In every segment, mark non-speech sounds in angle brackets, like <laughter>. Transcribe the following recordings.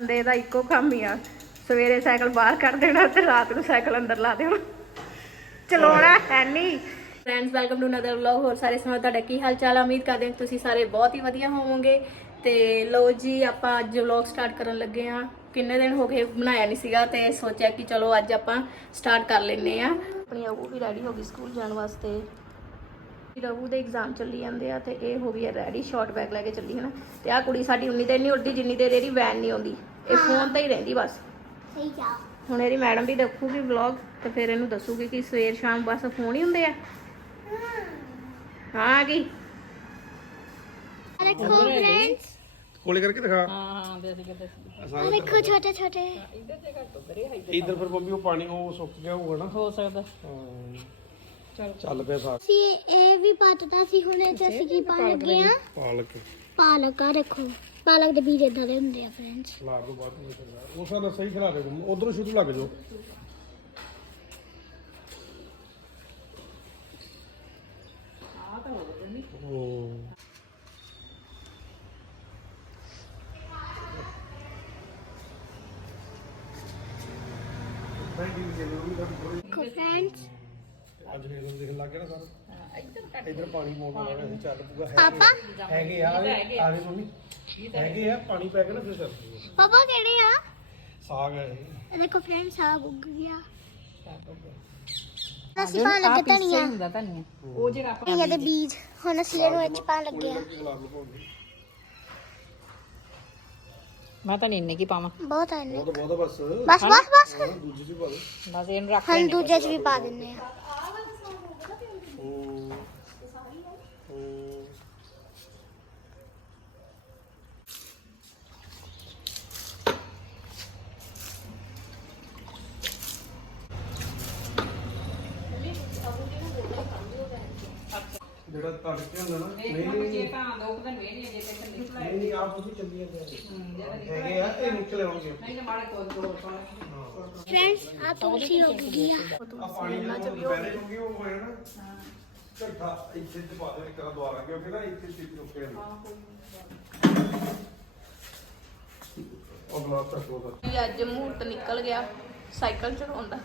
ਬੰਦੇ ਦਾ ਇੱਕੋ ਕੰਮ ਹੀ ਆ। ਸਵੇਰੇ ਸਾਈਕਲ ਬਾਹਰ ਕੱਢ ਦੇਣਾ ਤੇ ਰਾਤ ਨੂੰ ਸਾਈਕਲ ਅੰਦਰ ਲਾ ਦੇਣਾ। ਚਲਾਉਣਾ ਹੈ ਨਹੀਂ। Friends welcome to another vlog ਹੋਰ ਸਾਰੇ ਸਮਝ ਤੁਹਾਡਾ ਕੀ ਹਾਲ ਚਾਲ ਆ ਉਮੀਦ ਕਰਦੇ ਹਾਂ ਤੁਸੀਂ ਸਾਰੇ ਬਹੁਤ ਹੀ ਵਧੀਆ ਹੋਵੋਗੇ। ਤੇ ਲੋ ਜੀ ਆਪਾਂ ਅੱਜ ਵਲੌਗ ਸਟਾਰਟ ਕਰਨ ਲੱਗੇ ਆ ਕਿੰਨੇ ਦਿਨ ਹੋ ਗਏ ਬਣਾਇਆ ਨਹੀਂ ਸੀਗਾ ਤੇ ਸੋਚਿਆ ਕਿ ਚਲੋ ਅੱਜ ਆਪਾਂ ਸਟਾਰਟ ਕਰ ਲੈਨੇ ਆ ਆਪਣੀ ਅਬੂ ਵੀ ਰੈਡੀ ਹੋ ਗਈ ਸਕੂਲ ਜਾਣ ਵਾਸਤੇ। ਰਵੂ ਦੇ ਐਗਜ਼ਾਮ ਚੱਲੀ ਜਾਂਦੇ ਆ ਤੇ ਇਹ ਹੋ ਗਈ ਆ ਰੈਡੀ ਸ਼ਾਰਟ ਬੈਗ ਲੈ ਕੇ ਚੱਲੀ ਹੈ ਨਾ। ਤੇ ਆ ਕੁੜੀ ਸਾਡੀ ਉਨੀ ਦੇਰ ਨਹੀਂ ਉੱਡਦੀ ਜਿੰਨੀ ਦੇਰ ਇਹਦੀ ਵੈਨ ਨਹੀਂ ਆਉਂਦੀ। ਇਹ ਫੋਨ ਤੇ ਹੀ ਰਹਿੰਦੀ ਬਸ। ਸਹੀ ਜਾ ਹੁਣ ਇਹਦੀ ਮੈਡਮ ਵੀ ਦੇਖੂਗੀ ਵਲੌਗ ਤੇ ਫਿਰ ਇਹਨੂੰ ਦੱਸੂਗੀ ਕਿ ਸਵੇਰ ਸ਼ਾਮ ਬਸ ਫੋਨ ਹੀ ਹੁੰਦੇ ਆ। ਹਾਂ ਆ ਗਈ। ਦੇਖੋ ਫਰੈਂਡਸ ਕੋਲੇ ਕਰਕੇ ਦਿਖਾ। ਆ ਦੇਖੋ ਛੋਟੇ ਛੋਟੇ। ਇਧਰ ਫਿਰ ਮੰਮੀ ਉਹ ਪਾਣੀ ਉਹ ਸੁੱਕ ਗਿਆ ਹੋਊਗਾ ਨਾ। ਹੋ ਸਕਦਾ। ਚੱਲ। ਪਿਆ ਸਾਗ ਸੀ ਇਹ ਵੀ ਪੱਟਦਾ ਸੀ ਹੁਣ ਇਹ ਚ ਅਸੀਂ ਕੀ ਪਾਣ ਲੱਗੇ ਆ? ਪਾਲਕ। ਪਾਲਕ ਆ ਦੇਖੋ। ਪਾਲਕ ਦੇ ਬੀਜ ਇਦਾਂ ਦੇ ਹੁੰਦੇ ਆ ਫਰੈਂਡਸ ਖਲਾਰ ਤੋਂ ਬਾਅਦ ਨਹੀਂ ਸਕਦਾ ਉਸ ਦਾ ਸਹੀ ਖਲਾ ਦੇ ਉਧਰੋਂ ਸ਼ੁਰੂ ਲੱਗ ਜਾਓ। ਦੇਖੋ ਫਰੈਂਡਸ ਅੱਜ ਤੁਹਾਨੂੰ ਦਿਖਣ ਲੱਗ ਗਿਆ ਨਾ ਸਾਰਾ। ਇਧਰ ਪਾਣੀ ਮੋੜਨ ਲੱਗਾ ਸੀ ਚੱਲ ਪੂਗਾ ਪਾਪਾ? ਹੈਗੇ ਆ ਆਦੇ ਮੰਮੀ ਹੈਗੇ ਆ ਪਾਣੀ ਪੈ ਕੇ ਨਾ ਫਿਰ ਚੱਲ ਪਊਗਾ। ਪਾਪਾ ਕਿਹੜੇ ਆ? ਸਾਗ ਹੈ ਇਹ। ਇਹ ਦੇਖੋ ਫਰੈਂਡਸ ਆ ਉੱਗ ਗਿਆ। ਅਸੀਂ ਪਾਣ ਲੱਗੇ ਧਨੀਆ। ਹੁੰਦਾ ਧਨੀਆ। ਉਹ ਜਿਹੜਾ ਆਪਾਂ ਧਨੀਆ ਦੇ ਬੀਜ ਹੁਣ ਅਸੀਂ ਇਹਨੂੰ ਇਹ ਚ ਪਾਣ ਲੱਗੇ ਆ। ਗੁਲਾਬ ਨੂੰ ਪਾਉਂਦੇ ਮੈਂ ਤਾਂ ਇੰਨੇ ਕੀ ਪਾਵਾਂ। ਬਹੁਤ ਆ ਇਹਨੇ। ਬਹੁਤ ਬਹੁਤ ਬਸ। ਬਸ ਬਸ ਬਸ। ਦੂਜੀ ਚ ਪਾ ਦੇ। ਬਸ ਇਹਨੂੰ ਰੱਖ ਹੁਣ ਦੂਜੇ ਚ ਵੀ ਪਾ ਦਿੰਨੇ ਆ। ਹੂੰ ਹੂੰ ਜਿਹੜਾ ਤੜ ਕੇ ਹੁੰਦਾ ਨਾ ਨਹੀਂ ਨਹੀਂ ਤਾਂ ਦੋ ਕੁ ਦਿਨ ਵੇਹਲੀ ਜੇ ਤੇ ਥੱਲੇ ਨਹੀਂ ਨਹੀਂ ਆਪ ਤੁਸੀਂ ਚੱਲੀ ਜਾਂਦੇ ਹੈਗੇ ਆ ਇਹ ਨਿਕਲੇ ਆਉਣਗੇ। ਨਹੀਂ ਤਾਂ ਮਾੜੇ ਕੋਲ ਦੋ ਕੋਲ ਫਰੈਂਡਸ ਆ ਤੁਲਸੀ ਉੱਗ ਗਈ ਆ। ਆ ਪਾਣੀ ਵੀ ਪਹਿਲੇ ਕਿਉਂਕਿ ਉਹ ਹੋਇਆ ਨਾ ਝੱਠਾ ਇੱਥੇ ਤੇ ਪਾ ਦੇ ਇੱਕ ਤਰ੍ਹਾਂ ਦੁਆਰਾ ਕਿਉਂਕਿ ਨਾ ਇੱਥੇ ਸਿੱਟ ਰੁਕੇ ਨੇ ਉਹ ਗਲਾਸ ਤੱਕ ਉਹਦਾ ਵੀ ਅੱਜ ਮੂਹਰਤ ਨਿਕਲ ਗਿਆ ਸਾਈਕਲ ਚਲਾਉਣ ਦਾ।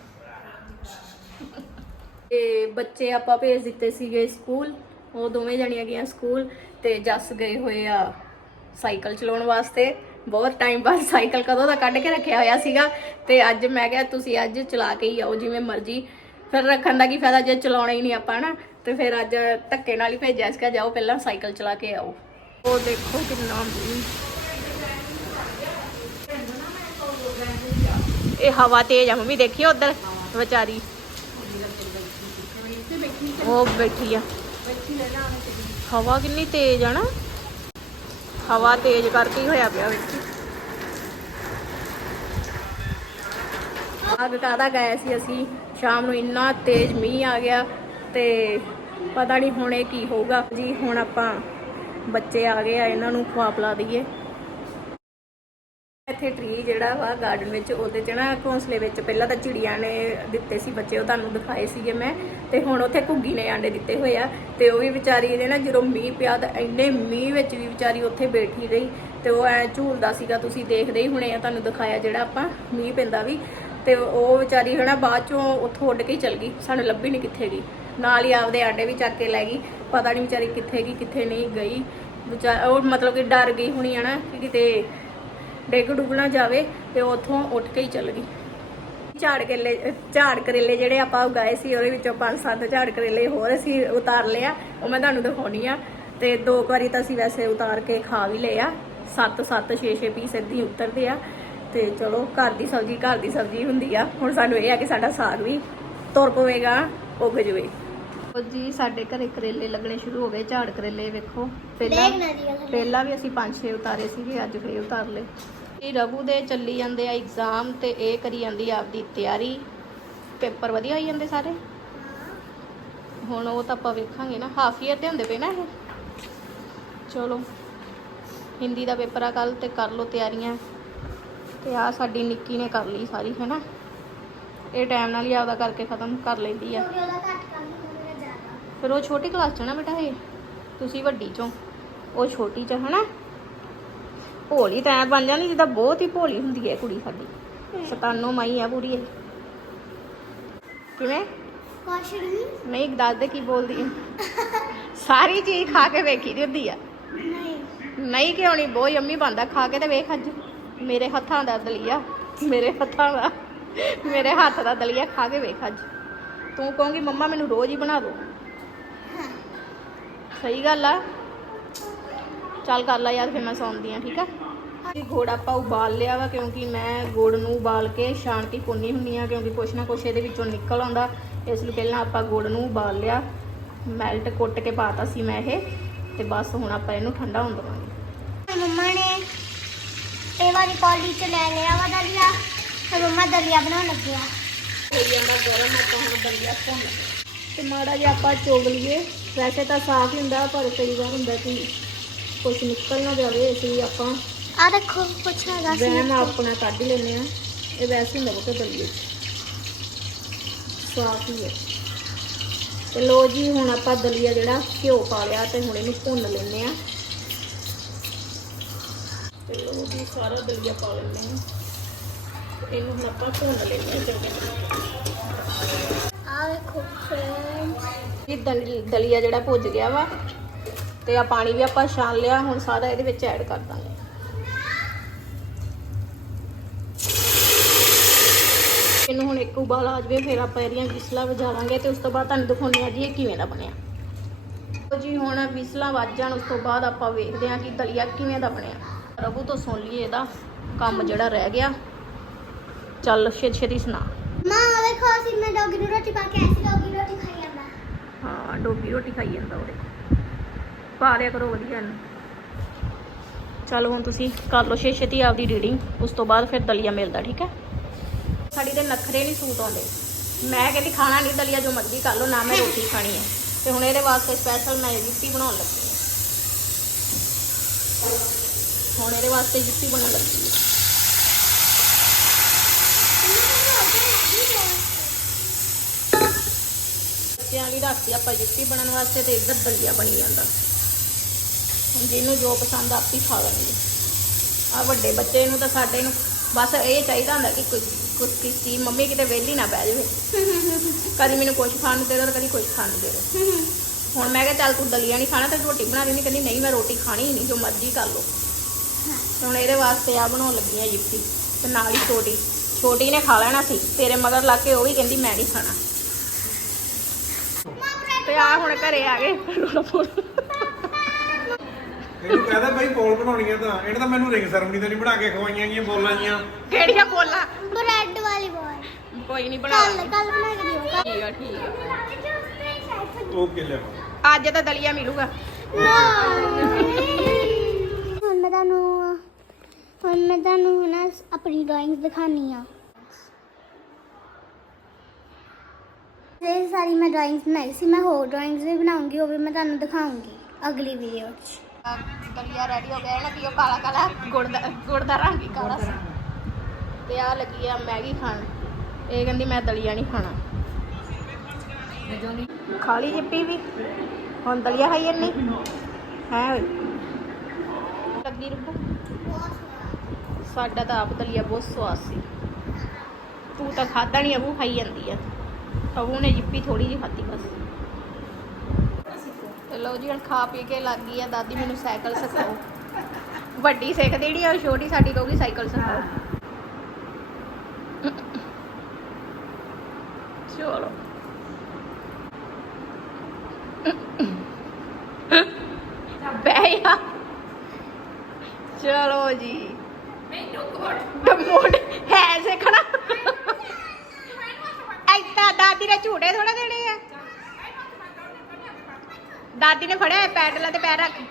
ਤੇ ਬੱਚੇ ਆਪਾਂ ਭੇਜ ਦਿੱਤੇ ਸੀਗੇ ਸਕੂਲ। ਉਹ ਦੋਵੇਂ ਜਣੀਆਂ ਗਈਆਂ ਸਕੂਲ ਤੇ ਜੱਸ ਗਏ ਹੋਏ ਆ ਸਾਈਕਲ ਚਲਾਉਣ ਵਾਸਤੇ। ਬਹੁਤ ਟਾਈਮ ਬਾਅਦ ਸਾਈਕਲ ਕਦੋਂ ਦਾ ਕੱਢ ਕੇ ਰੱਖਿਆ ਹੋਇਆ ਸੀਗਾ ਤੇ ਅੱਜ ਮੈਂ ਕਿਹਾ, ਤੁਸੀਂ ਅੱਜ ਚਲਾ ਕੇ ਹੀ ਆਓ ਜਿਵੇਂ ਮਰਜ਼ੀ। ਫਿਰ ਰੱਖਣ ਦਾ ਕੀ ਫਾਇਦਾ ਜੇ ਚਲਾਉਣਾ ਹੀ ਨਹੀਂ ਆਪਾਂ ਨਾ ਤੇ ਫਿਰ ਅੱਜ ਧੱਕੇ ਨਾਲ ਹੀ ਭੇਜਿਆ ਸੀਗਾ, ਜਾਓ ਪਹਿਲਾਂ ਸਾਈਕਲ ਚਲਾ ਕੇ ਆਓ। ਉਹ ਦੇਖੋ ਕਿੰਨਾ ਇਹ ਹਵਾ ਤੇਜ਼ ਆ, ਮੰਮੀ ਦੇਖਿਓ ਉਧਰ ਵਿਚਾਰੀ? ਉਹ ਬੈਠੀ ਆ। ਹਵਾ ਕਿੰਨੀ ਤੇਜ਼ ਆ ਨਾ। ਹਵਾ ਤੇਜ਼ ਕਰਕੇ ਹੋਇਆ ਪਿਆ ਵਿੱਚ ਅੱਗ ਕਾਦਾ ਗਏ ਸੀ ਅਸੀਂ, ਸ਼ਾਮ ਨੂੰ ਇੰਨਾ ਤੇਜ਼ ਮੀਂਹ ਆ ਗਿਆ ਤੇ ਪਤਾ ਨਹੀਂ ਹੁਣ ਇਹ ਕੀ ਹੋਊਗਾ। ਜੀ ਹੁਣ ਆਪਾਂ ਬੱਚੇ ਆ ਗਏ ਆ, ਇਹਨਾਂ ਨੂੰ ਖਵਾ ਪਿਲਾ ਦਈਏ। ਇੱਥੇ ਟ੍ਰੀ ਜਿਹੜਾ ਵਾ ਗਾਰਡਨ ਵਿੱਚ, ਉਹਦੇ ਚ ਨਾ ਘੋਂਸਲੇ ਵਿੱਚ ਪਹਿਲਾਂ ਤਾਂ ਚਿੜੀਆਂ ਨੇ ਦਿੱਤੇ ਸੀ ਬੱਚੇ, ਉਹ ਤੁਹਾਨੂੰ ਦਿਖਾਏ ਸੀਗੇ ਮੈਂ। ਤੇ ਹੁਣ ਉੱਥੇ ਘੁੱਗੀ ਨੇ ਆਂਡੇ ਦਿੱਤੇ ਹੋਏ ਆ। ਤੇ ਉਹ ਵੀ ਵਿਚਾਰੀ ਇਹਦੇ ਨਾ ਜਦੋਂ ਮੀਂਹ ਪਿਆ ਤਾਂ ਇੰਨੇ ਮੀਂਹ ਵਿੱਚ ਵੀ ਵਿਚਾਰੀ ਉੱਥੇ ਬੈਠੀ ਰਹੀ। ਤੇ ਉਹ ਐ ਝੂਲਦਾ ਸੀਗਾ, ਤੁਸੀਂ ਦੇਖਦੇ ਹੀ ਹੁਣੇ ਆ, ਤੁਹਾਨੂੰ ਦਿਖਾਇਆ ਜਿਹੜਾ ਆਪਾਂ ਮੀਂਹ ਪੈਂਦਾ ਵੀ। ਤੇ ਉਹ ਵਿਚਾਰੀ ਹਨਾ ਬਾਅਦ ਚੋਂ ਉੱਥੋਂ ਉੱਡ ਕੇ ਹੀ ਚਲ ਗਈ, ਸਾਨੂੰ ਲੱਭੀ ਨਹੀਂ ਕਿੱਥੇ ਗਈ। ਨਾਲ ਹੀ ਆਪਦੇ ਆਂਡੇ ਵੀ ਚੱਕ ਕੇ ਲੈ ਗਈ। ਪਤਾ ਨਹੀਂ ਵਿਚਾਰੀ ਕਿੱਥੇ ਗਈ, ਕਿੱਥੇ ਨਹੀਂ ਗਈ। ਵਿਚਾਰ, ਉਹ ਮਤਲਬ ਕਿ ਡਰ ਗਈ ਹੋਣੀ ਆ ਨਾ ਕਿ ਕਿਤੇ ਡਿੱਗ ਡੁੱਗ ਨਾ ਜਾਵੇ ਤੇ ਉੱਥੋਂ ਉੱਠ ਕੇ ਹੀ ਚੱਲ ਗਈ। ਝਾੜ ਕਰੇਲੇ ਝਾੜ ਕਰੇਲੇ ਜਿਹੜੇ ਆਪਾਂ ਉਗਾਏ ਸੀ, ਉਹਦੇ ਵਿੱਚੋਂ ਪੰਜ ਸੱਤ ਝਾੜ ਕਰੇਲੇ ਹੋਰ ਅਸੀਂ ਉਤਾਰ ਲਿਆ ਉਹ ਮੈਂ ਤੁਹਾਨੂੰ ਦਿਖਾਉਣੀ ਆ। ਤੇ ਦੋ ਕੁ ਵਾਰੀ ਤਾਂ ਅਸੀਂ ਵੈਸੇ ਉਤਾਰ ਕੇ ਖਾ ਵੀ ਲਏ ਆ। ਸੱਤ ਸੱਤ 6 6 ਪੀਸ ਏਦਾਂ ਹੀ ਉਤਰਦੇ ਆ। ਤੇ ਚਲੋ, ਘਰ ਦੀ ਸਬਜ਼ੀ, ਘਰ ਦੀ ਸਬਜ਼ੀ ਹੁੰਦੀ ਆ। ਹੁਣ ਸਾਨੂੰ ਇਹ ਆ ਕਿ ਸਾਡਾ ਸਾਗ ਵੀ ਤੁਰ ਪਵੇਗਾ, ਉੱਗ ਜਵੇ। ਜੀ ਸਾਡੇ ਘਰੇ ਕਰੇਲੇ ਲੱਗਣੇ ਸ਼ੁਰੂ ਹੋ ਗਏ ਝਾੜ ਕਰੇਲੇ ਵੇਖੋ। ਪਹਿਲਾਂ। ਪਹਿਲਾਂ ਵੀ ਅਸੀਂ ਪੰਜ ਛੇ ਉਤਾਰੇ ਸੀਗੇ ਅੱਜ ਫੇਰ ਉਤਾਰ ਲਏ। ਇਹ ਰਬੂ ਦੇ ਚੱਲੀ ਜਾਂਦੇ ਆ ਐਗਜ਼ਾਮ ਤੇ ਇਹ ਕਰੀ ਜਾਂਦੀ ਆ ਆਪਦੀ ਤਿਆਰੀ। ਪੇਪਰ ਵਧੀਆ ਹੋਈ ਜਾਂਦੇ ਸਾਰੇ? ਹੁਣ ਉਹ ਤਾਂ ਆਪਾਂ ਵੇਖਾਂਗੇ ਨਾ। ਹਾਫ ਈਅਰ ਤੇ ਹੁੰਦੇ ਪਏ ਨਾ ਇਹ? ਚਲੋ। ਹਿੰਦੀ ਦਾ ਪੇਪਰ ਆ ਕੱਲ ਤੇ ਕਰ ਲਓ ਤਿਆਰੀਆਂ। ਤੇ ਆ ਸਾਡੀ ਨਿੱਕੀ ਨੇ ਕਰ ਲਈ ਸਾਰੀ ਹੈਨਾ? ਇਹ ਟਾਈਮ ਨਾਲ ਹੀ ਆਪਦਾ ਕਰਕੇ ਖਤਮ ਕਰ ਲੈਂਦੀ ਆ ਕਿਉਂਕਿ ਉਹਦਾ ਘੱਟ ਕੰਮ ਹੁੰਦਾ ਜ਼ਿਆਦਾ ਫਿਰ ਉਹ ਛੋਟੀ ਕਲਾਸ ਚ ਨਾ ਬੇਟਾ ਇਹ ਤੁਸੀਂ ਵੱਡੀ ਚੋਂ। ਉਹ ਛੋਟੀ ਚ ਹਨਾ? ਭੋਲੀ ਤਾਂ ਬਣ ਜਾਂਦੀ ਜਿੱਦਾਂ ਬਹੁਤ ਹੀ ਭੋਲੀ ਹੁੰਦੀ ਹੈ ਕੁੜੀ ਸਾਡੀ। ਸਤਾਨੋ ਮਾਈ ਆ ਪੂਰੀ ਇਹ। ਕਿਵੇਂ? ਕੁਛ ਨਹੀਂ ਨਹੀਂ ਦੱਸ ਦੇ ਕੀ ਬੋਲਦੀ ਹੈ ਸਾਰੀ ਚੀਜ਼ ਖਾ ਕੇ ਵੇਖੀ ਦੀ ਹੁੰਦੀ ਆ। ਨਹੀਂ। ਨਹੀਂ ਕਿਉਂ ਨਹੀਂ ਬਹੁਤ ਯੰਮੀ ਬਣਦਾ ਖਾ ਕੇ ਤੇ ਵੇਖ ਅੱਜ। ਮੇਰੇ ਹੱਥਾਂ ਦਾ ਦਲੀਆ ਮੇਰੇ ਹੱਥਾਂ ਦਾ ਮੇਰੇ ਹੱਥ ਦਾ ਦਲੀਆ ਖਾ ਕੇ ਵੇਖ ਅੱਜ। ਤੂੰ ਕਹੂੰਗੀ ਮੰਮਾ ਮੈਨੂੰ ਰੋਜ਼ ਹੀ ਬਣਾ ਦਿਓ ਸਹੀ ਗੱਲ ਆ। ਚੱਲ ਕਰ ਲੈ ਯਾਰ ਫਿਰ ਮੈਂ ਸੌਂਦੀ ਆ ਠੀਕ ਆ? ਇਹ ਗੁੜ ਆਪਾਂ ਉਬਾਲ ਲਿਆ ਵਾ ਕਿਉਂਕਿ ਮੈਂ ਗੁੜ ਨੂੰ ਉਬਾਲ ਕੇ ਸ਼ਾਂਤੀ ਪੁੰਨੀ ਹੁੰਨੀ ਆ ਕਿਉਂਕਿ ਕੁਛ ਨਾ ਕੁਛ ਇਹਦੇ ਵਿੱਚੋਂ ਨਿਕਲ ਆਉਂਦਾ। ਇਸ ਲਈ ਪਹਿਲਾਂ ਆਪਾਂ ਗੁੜ ਨੂੰ ਉਬਾਲ ਲਿਆ। ਮੈਲਟ ਕੁੱਟ ਕੇ ਪਾਤਾ ਸੀ ਮੈਂ ਇਹ ਤੇ ਬਸ ਹੁਣ ਆਪਾਂ ਇਹਨੂੰ ਠੰਡਾ ਹੋਣ ਦੇਵਾਂਗੇ। ਮੰਮਾ ਨੇ ਇਹ ਵਾਲੀ ਪੌਲੀ ਚ ਲੈ ਲਿਆ ਵਾ ਦਲੀਆ ਤੇ ਮੰਮਾ ਦਲੀਆ ਬਣਾਉਣ ਲੱਗਿਆ। ਹੋ ਜਾਂਦਾ ਗਰਮ ਆਪਾਂ ਹੁਣ ਦਲੀਆ ਭੁੰਨ ਤੇ ਮਾੜਾ ਜਿਹਾ ਆਪਾਂ ਚੋਗ ਲਈਏ। ਵੈਸੇ ਤਾਂ ਸਾਫ਼ ਹੀ ਹੁੰਦਾ ਪਰ ਕਈ ਵਾਰ ਹੁੰਦਾ ਕਿ ਕੁਛ ਨਿਕਲ ਨਾ ਜਾਵੇ ਇਸ ਲਈ ਆਪਾਂ ਆ ਦੇਖੋ ਕੁਛ ਹੈਗਾ ਸੀ ਵਹਿਮ ਆਪਣਾ ਕੱਢ ਲੈਨੇ ਆ ਇਹ ਵੈਸੇ ਹੁੰਦਾ ਬਹੁਤ ਦਲੀਏ ਸਾਫ਼ ਹੀ ਹੈ। ਤੇ ਲੋ ਜੀ ਹੁਣ ਆਪਾਂ ਦਲੀਆ ਜਿਹੜਾ ਘਿਓ ਪਾ ਲਿਆ ਤੇ ਹੁਣ ਇਹਨੂੰ ਭੁੰਨ ਲੈਨੇ ਆ ਤੇ ਲੋ ਜੀ ਸਾਰਾ ਦਲੀਆ ਪਾ ਲੈਨੇ ਆ ਇਹਨੂੰ ਹੁਣ ਆਪਾਂ ਭੁੰਨ ਲੈਨੇ ਆ ਚੰਗੀ ਆ ਵੇਖੋ ਫਰੈਂਡ ਇਹ ਦਲ- ਦਲੀਆ ਜਿਹੜਾ ਭੁੱਜ ਗਿਆ ਵਾ ਤੇ ਆ ਪਾਣੀ ਵੀ ਆਪਾਂ ਛਾਣ ਲਿਆ ਹੁਣ ਸਾਰਾ ਇਹਦੇ ਵਿੱਚ ਐਡ ਕਰ ਦਾਂਗੇ। ਇਹਨੂੰ ਹੁਣ ਇੱਕ ਉਬਾਲ ਆ ਜਾਵੇ ਫਿਰ ਆਪਾਂ ਇਹਦੀਆਂ ਵਿਸਲਾਂ ਵਜਾ ਲਾਂਗੇ ਤੇ ਉਸ ਤੋਂ ਬਾਅਦ ਤੁਹਾਨੂੰ ਦਿਖਾਉਂਦੇ ਆ ਜੀ ਇਹ ਕਿਵੇਂ ਦਾ ਬਣਿਆ। ਲਓ ਜੀ ਹੁਣ ਵਿਸਲਾਂ ਵੱਜ ਜਾਣ ਉਸ ਤੋਂ ਬਾਅਦ ਆਪਾਂ ਵੇਖਦੇ ਆ ਕਿ ਦਲੀਆ ਕਿਵੇਂ ਦਾ ਬਣਿਆ। ਰਘੂ ਤੋਂ ਸੁਣ ਲਈਏ ਇਹਦਾ ਕੰਮ ਜਿਹੜਾ ਰਹਿ ਗਿਆ। ਚੱਲ ਛੇਤੀ ਛੇਤੀ ਸੁਣਾ। ਮਾਂ ਆ ਵੇਖੋ ਅਸੀਂ ਮੈਂ ਡੌਗੀ ਨੂੰ ਰੋਟੀ ਪਾ ਕੇ ਐਸੀ ਡੌਗੀ ਰੋਟੀ ਖਾਈ ਜਾਂਦਾ। ਹਾਂ ਡੋਗੀ ਰੋਟੀ ਖਾਈ ਜਾਂਦਾ ਉਹਦੇ ਪਾ ਲਿਆ ਕਰੋ ਵਧੀਆ ਇਹਨੂੰ। ਚਲੋ ਹੁਣ ਤੁਸੀਂ ਕਰ ਲਓ ਛੇ ਛੇਤੀ ਆਪਦੀ ਰੀਡਿੰਗ ਉਸ ਤੋਂ ਬਾਅਦ ਫਿਰ ਦਲੀਆ ਮਿਲਦਾ ਠੀਕ ਹੈ? ਸਾਡੀ ਦੇ ਨਖਰੇ ਨਹੀਂ ਸੂਟ ਆਉਂਦੇ। ਮੈਂ ਕਹਿੰਦੀ ਖਾਣਾ ਨਹੀਂ ਦਲੀਆ ਜੋ ਮਰਜ਼ੀ ਕਰ ਲਓ ਨਾ ਮੈਂ ਰੋਟੀ ਖਾਣੀ ਹੈ। ਤੇ ਹੁਣ ਇਹਦੇ ਵਾਸਤੇ ਸਪੈਸ਼ਲ ਮੈਂ ਜੁੱਤੀ ਬਣਾਉਣ ਲੱਗੀ ਹਾਂ। ਹੁਣ ਇਹਦੇ ਵਾਸਤੇ ਜੁੱਤੀ ਬਣਾਉਣ ਲੱਗੀ ਹਾਂ। ਬੱਚਿਆਂ ਲਈ ਰੱਖਤੀ ਆਪਾਂ ਜੁੱਤੀ ਬਣਨ ਵਾਸਤੇ ਤੇ ਇੱਧਰ ਦਲੀਆ ਬਣੀ ਜਾਂਦਾ। ਹੁਣ ਜਿਹਨੂੰ ਜੋ ਪਸੰਦ ਆ ਆਪੀ ਖਾ ਲੈਣਗੇ। ਆ ਵੱਡੇ ਬੱਚੇ ਨੂੰ ਤਾਂ ਸਾਡੇ ਨੂੰ ਬਸ ਇਹ ਚਾਹੀਦਾ ਹੁੰਦਾ ਕਿ ਕੁਝ ਕੁਝ ਕਿਸੇ ਮੰਮੀ ਕਿਤੇ ਵਿਹਲੀ ਨਾ ਬਹਿ ਜਾਵੇ। ਕਦੀ ਮੈਨੂੰ ਕੁਝ ਖਾਣ ਨੂੰ ਦੇ ਦੋ ਕਦੀ ਕੁਝ ਖਾਣ ਨੂੰ ਦੇ ਦੋ ਹੁਣ ਮੈਂ ਕਿਹਾ ਚੱਲ ਤੂੰ ਦਲੀਆ ਨਹੀਂ ਖਾਣਾ ਤੇ ਰੋਟੀ ਬਣਾ ਦੇਣੀ ਕਹਿੰਦੀ ਨਹੀਂ ਮੈਂ ਰੋਟੀ ਖਾਣੀ ਹੀ ਨਹੀਂ, ਜੋ ਮਰਜ਼ੀ ਕਰ ਲਓ। ਹੁਣ ਇਹਦੇ ਵਾਸਤੇ ਆ ਬਣਾਉਣ ਲੱਗੀ ਆ ਜੁੱਤੀ ਤੇ ਨਾਲ ਹੀ ਛੋਟੀ। ਛੋਟੀ ਨੇ ਖਾ ਲੈਣਾ ਸੀ, ਤੇਰੇ ਮਗਰ ਲਾ ਕੇ ਉਹ ਵੀ ਕਹਿੰਦੀ ਮੈਂ ਨਹੀਂ ਖਾਣਾ। ਤੇ ਆ ਹੁਣ ਘਰੇ ਆ ਗਏ। ਇਹਨੂੰ ਕਹਦਾ ਬਾਈ ਬੋਲ ਬਣਾਉਣੀਆਂ ਤਾਂ। ਇਹਨੇ ਤਾਂ ਮੈਨੂੰ ਰਿੰਗ ਸੈਰਮਨੀ ਤੇ ਨਹੀਂ ਬਣਾ ਕੇ ਖਵਾਈਆਂ ਗੀਆਂ ਬੋਲਾਂ ਜੀਆਂ। ਕਿਹੜੀਆਂ ਬੋਲਾਂ? ਬ੍ਰੈਡ ਵਾਲੀ ਬੋਲ। ਕੋਈ ਨਹੀਂ ਬਣਾ ਕੱਲ ਕੱਲ ਬਣਾ ਕੇ ਦਿਓ। ਕੱਲ ਠੀਕ ਆ ਠੀਕ ਆ। ਓਕੇ ਲੈ ਅੱਜ ਤਾਂ ਦਲੀਆ ਮਿਲੂਗਾ। ਹੁਣ ਮੈਂ ਤੁਹਾਨੂੰ ਹੁਣ ਮੈਂ ਤੁਹਾਨੂੰ ਹੁਣ ਆਪਣੀ ਡਰਾਇੰਗਸ ਦਿਖਾਣੀ ਆ। ਇਹ ਸਾਰੀ ਮੈਂ ਡਰਾਇੰਗਸ ਬਣਾਈ ਸੀ, ਮੈਂ ਹੋਰ ਡਰਾਇੰਗਸ ਵੀ ਬਣਾਉਂਗੀ, ਉਹ ਵੀ ਮੈਂ ਤੁਹਾਨੂੰ ਦਿਖਾਉਂਗੀ ਅਗਲੀ ਵੀਡੀਓ 'ਚ। ਦਲੀਆ ਰੈਡੀ ਹੋ ਗਿਆ ਨਾ ਕਿ ਉਹ ਕਾਲਾ ਕਾਲਾ ਗੁੜ ਦਾ ਗੁੜ ਦਾ ਰੰਗ ਹੀ ਕਾਲਾ ਸੀ। ਤੇ ਆ ਲੱਗੀ ਆ ਮੈਗੀ ਖਾਣ। ਇਹ ਕਹਿੰਦੀ ਮੈਂ ਦਲੀਆ ਨਹੀਂ ਖਾਣਾ। ਖਾ ਲਈ ਜਿੱਪੀ ਵੀ। ਹੁਣ ਦਲੀਆ ਖਾਈ ਜੰਨੀ ਹੈ ਓਏ। ਲੱਗੀ ਰੁੱਬੂ ਸਾਡਾ ਤਾਂ ਆਪ ਦਲੀਆ ਬਹੁਤ ਸਵਾਦ ਸੀ। ਤੂੰ ਤਾਂ ਖਾਦਾ ਨਹੀਂ ਅਬੂ ਖਾਈ ਜਾਂਦੀ ਆ। ਅਬੂ ਨੇ ਜਿੱਪੀ ਥੋੜੀ ਜਿਹੀ ਖਾਧੀ ਬਸ। ਲਓ ਜੀ ਹੁਣ ਖਾ ਪੀ ਕੇ ਲੱਗ ਗਈ ਆ ਦਾਦੀ ਮੈਨੂੰ ਸਾਈਕਲ ਸਿਖਾਓ। ਵੱਡੀ ਸਿੱਖਦੀ ਨਹੀਂ ਔਰ ਛੋਟੀ ਸਾਡੀ ਕਹੂਗੀ ਸਾਈਕਲ ਸਿਖਾਓ। ਚਲੋ। ਜਾ। ਚਲੋ ਜੀ। ਮੈਨੂੰ ਕੋਟ ਮੋੜ ਹੈ ਸਿੱਖਣਾ। ਐਦਾਂ ਦਾਦੀ ਨੇ ਝੂਟੇ ਥੋੜਾ ਦੇਣੇ ਆ। ਦਾਦੀ ਨੇ ਫੜਿਆ ਪੈਡਲਾਂ ਤੇ ਪੈਰ ਰੱਖ।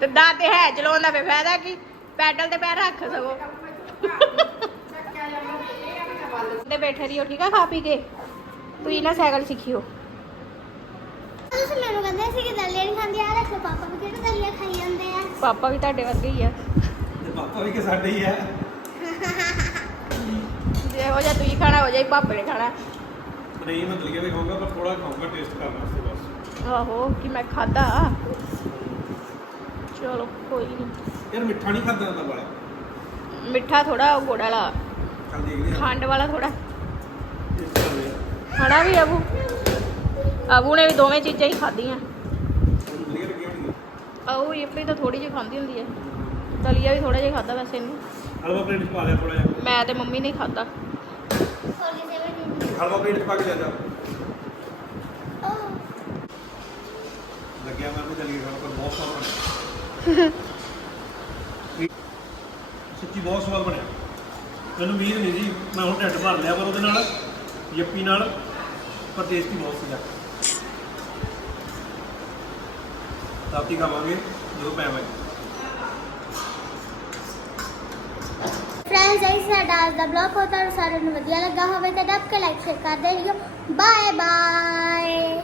ਤੇ ਦਾਦੇ ਹੈ ਚਲਾਉਣ ਦਾ ਫੇ ਫਾਇਦਾ ਕੀ? ਪੈਡਲ ਤੇ ਪੈਰ ਰੱਖ ਸਗੋ। ਤੇ ਬੈਠੇ ਰਹੀਓ ਠੀਕ ਆ ਖਾ ਪੀ ਕੇ। ਤੁਸੀਂ ਨਾ ਸਾਈਕਲ ਸਿੱਖਿਓ। ਤੁਸੀਂ ਮੈਨੂੰ ਕਹਿੰਦੇ ਸੀ ਕਿ ਦਲੀਆ ਨਹੀਂ ਖਾਂਦੀ ਆ ਰੱਖੋ ਪਾਪਾ ਵੀ ਕਿਹੜਾ ਦਲੀਆ ਖਾਈ ਜਾਂਦੇ ਆ। ਪਾਪਾ ਵੀ ਤੁਹਾਡੇ ਵਰਗੇ ਹੀ ਆ। ਤੇ ਪਾਪਾ ਵੀ ਕਿ ਸਾਡੇ ਹੀ ਜੇ ਹੋ ਜਾ ਤੁਸੀਂ ਖਾਣਾ ਹੋ ਜਾਈ ਪਾਪੇ ਨੇ ਖਾਣਾ। ਨਹੀਂ ਮੈਂ ਦਲੀਆ ਵੀ ਖਾਊਂਗਾ ਪਰ ਥੋੜਾ ਖਾਊਂਗਾ ਟੇਸਟ ਕਰਨ ਵਾਸਤੇ ਬਸ। ਆਹੋ ਕਿ ਮੈਂ ਖਾਦਾ ਚਲੋ ਕੋਈ ਨਹੀਂ ਯਾਰ ਮਿੱਠਾ ਨਹੀਂ ਖਾਂਦਾ ਹੁੰਦਾ ਵਾਲਾ ਮਿੱਠਾ ਥੋੜਾ ਗੁੜ ਵਾਲਾ। ਚੱਲ ਦੇਖਦੇ ਆ ਖੰਡ ਵਾਲਾ ਥੋੜਾ ਖਾਣਾ ਵੀ ਅਬੂ। ਅਬੂ ਨੇ ਵੀ ਦੋਵੇਂ ਚੀਜ਼ਾਂ ਹੀ ਖਾਧੀਆਂ। ਆਉ ਇਹ ਤਾਂ ਥੋੜੀ ਜਿਹੀ ਖਾਂਦੀ ਹੁੰਦੀ ਹੈ। ਦਲੀਆ ਵੀ ਥੋੜਾ ਜਿਹਾ ਖਾਦਾ ਵੈਸੇ ਇਹਨੇ। ਹਲਵਾ ਪਲੇਟ 'ਚ ਪਾ ਲਿਆ ਥੋੜਾ ਜਿਹਾ। ਮੈਂ ਤੇ ਮੰਮੀ ਨੇ ਖਾਦਾ ਹਲਵਾ ਪਲੇਟ 'ਚ ਪਾ ਕੇ ਲੈ ਜਾ। ਲੱਗਿਆ ਮੈਂ ਤਾਂ ਚੱਲੀ ਗਿਆ ਪਰ ਬਹੁਤ ਸਵਾਦ ਬਣਿਆ। <laughs> ਸੱਚੀ ਬਹੁਤ ਸਵਾਦ ਬਣਿਆ। ਮੈਨੂੰ ਉਮੀਦ ਨਹੀਂ ਸੀ ਮੈਂ ਹੁਣ ਢਿੱਡ ਭਰ ਲਿਆ ਪਰ ਉਹਦੇ ਨਾਲ ਯੱਪੀ ਨਾਲ ਪਰ ਟੇਸਟੀ ਬਹੁਤ ਸੀਗਾ। ਰਾਤੀ ਖਾਵਾਂਗੇ ਜਦੋਂ ਪੈ ਫਰੈਂਡਸ ਇਹ ਸਾਡਾ ਅੱਜ ਦਾ ਬਲੌਗ ਹੋ, ਤੁਹਾਨੂੰ ਸਾਰਿਆਂ ਨੂੰ ਵਧੀਆ ਲੱਗਾ ਹੋਵੇ ਤਾਂ ਦੱਬ ਕੇ ਲਾਈਕ ਸ਼ੇਅਰ ਕਰਦੇ ਰਹੀਓ ਬਾਏ ਬਾਏ